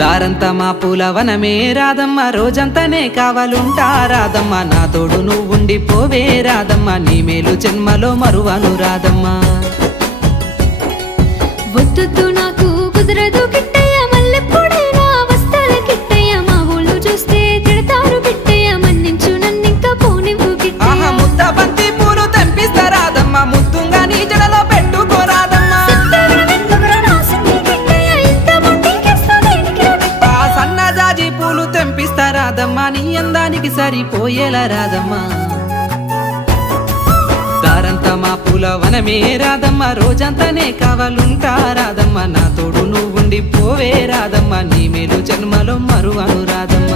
దారంతా మా పూలవనమే రాదమ్మ, రోజంతానే కావాలుంటా రాదమ్మ, నా తోడు నువ్వుండి పోవే రాదమ్మ, నీ మేలు జన్మలో మరువను రాదమ్మ. వద్దు నాకు కుదరదు కిట్టయ్య, మల్లెప్పుడైనా వస్తాల కిట్టయ్య, మా ఊళ్ళు చూస్తే తిడతారు కిట్టయ్య, మన్నించు నన్నింకా పోనివ్వు కిట్టయ్య. ముద్ద బంతి పూలు తెంపిస్తా రాదమ్మ, ముద్దుంగా నీ జడలో పెట్టుకోరాదమ్మ. సన్నజాజి పూలు తెంపిస్తా రాదమ్మ, నీ అందానికి సరిపోయేలా రాదమ్మ. దారంతా మా పూలవనమే రాదమ్మ, రోజంతానే కావాలుంటా రాదమ్మ, నా తోడు నువ్వుండి పోవే రాదమ్మ, నీ మేలు జన్మలో మరువను రాదమ్మ.